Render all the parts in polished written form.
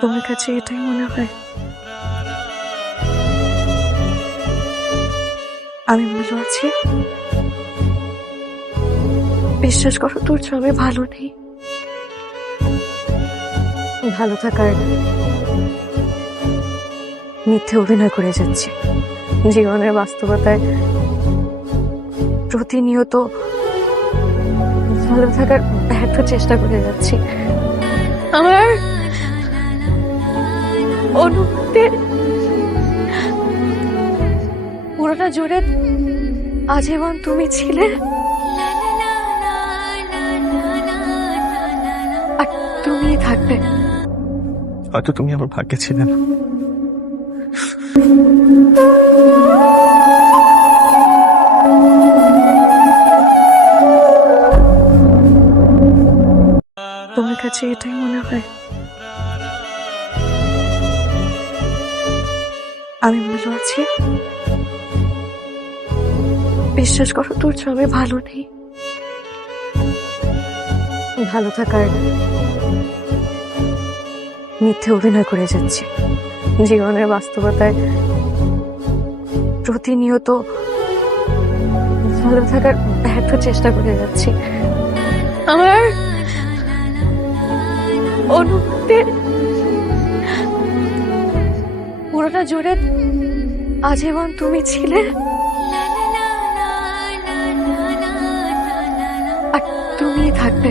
তোমার কাছে এটাই মনে হয় আমি ভালো আছি? বিশ্বাস করো তোর আমি ভালো নেই। ভালো থাকার মিথ্যে অভিনয় করে যাচ্ছি। জীবনের বাস্তবতায় প্রতিনিয়ত ভালো থাকার ব্যর্থ চেষ্টা করে যাচ্ছি। আমার অনুভূতির পুরোটা জুড়ে আজীবন তুমি ছিলে, আর তুমিই থাকবে। হয়তো তুমি আমার ভাগ্যে ছিলে না। তোমার কাছে এটাই মনে হয় আমি ভালো আছি? বিশ্বাস করো তোর আমি ভালো নেই। ভালো থাকার মিথ্যে অভিনয় করে যাচ্ছি। জীবনের বাস্তবতায় প্রতিনিয়ত ভালো থাকার ব্যর্থ চেষ্টা করে যাচ্ছি। আমার অনুভূতির পুরোটা জুড়ে আজীবন তুমি ছিলে, আর তুমিই থাকবে।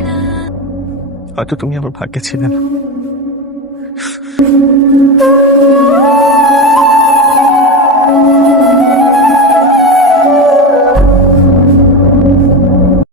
হয়তো তুমি আমার ভাগ্যে ছিলে না।